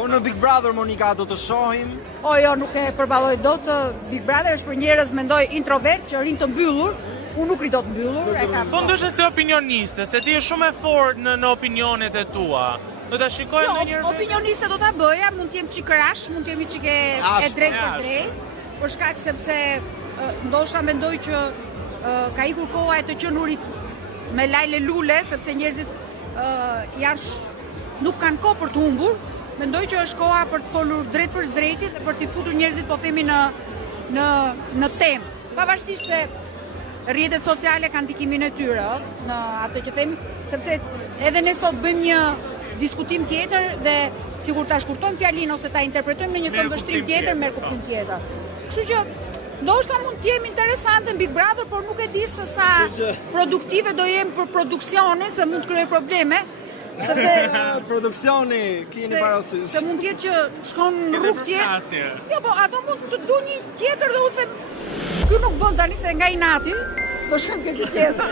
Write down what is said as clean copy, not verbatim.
Po në Big Brother, Monika, do të shohim? O jo, nuk e përballoj dot. Big Brother është për njerëz mendoj introvert që rinë të mbyllur. Unë nuk ri dot mbyllur. Po ndoshta si opinioniste, se ti je shumë e fortë në opinionet e tua. Do ta shikojmë në njerëz. Opinioniste do ta bëja, mund të jem çikërash, mund të jemi çike e drejtë për drejtë, për shkak sepse ndoshta mendoj që ka ikur koha e të qenurit me lajle lule, sepse njerëzit nuk kanë kohë për të humbur. Mendoj që është koha për të folur drejt për drejtit dhe për t'i futur njerëzit, po themi, në temë. Pavarësisht se rrjetet sociale kanë ndikimin e tyre në atë që themi, sepse edhe ne sot bëjmë një diskutim tjetër dhe sigur ta shkurtojmë fjalinë ose ta interpretojmë në një këndvështrim tjetër, merr kuptim tjetër. Kështu që ndoshta mund të jemi interesante në Big Brother, por nuk e di se sa produktive do jem për produksionin, se mund të krijoj probleme. Sepse produksioni keni parasysh. Se mund të jetë që shkon në rrugë tjetër. Jo, po ato mund të duan një tjetër dhe u them, ky nuk bën tani se nga inati, do shkojmë ke ky tjetër.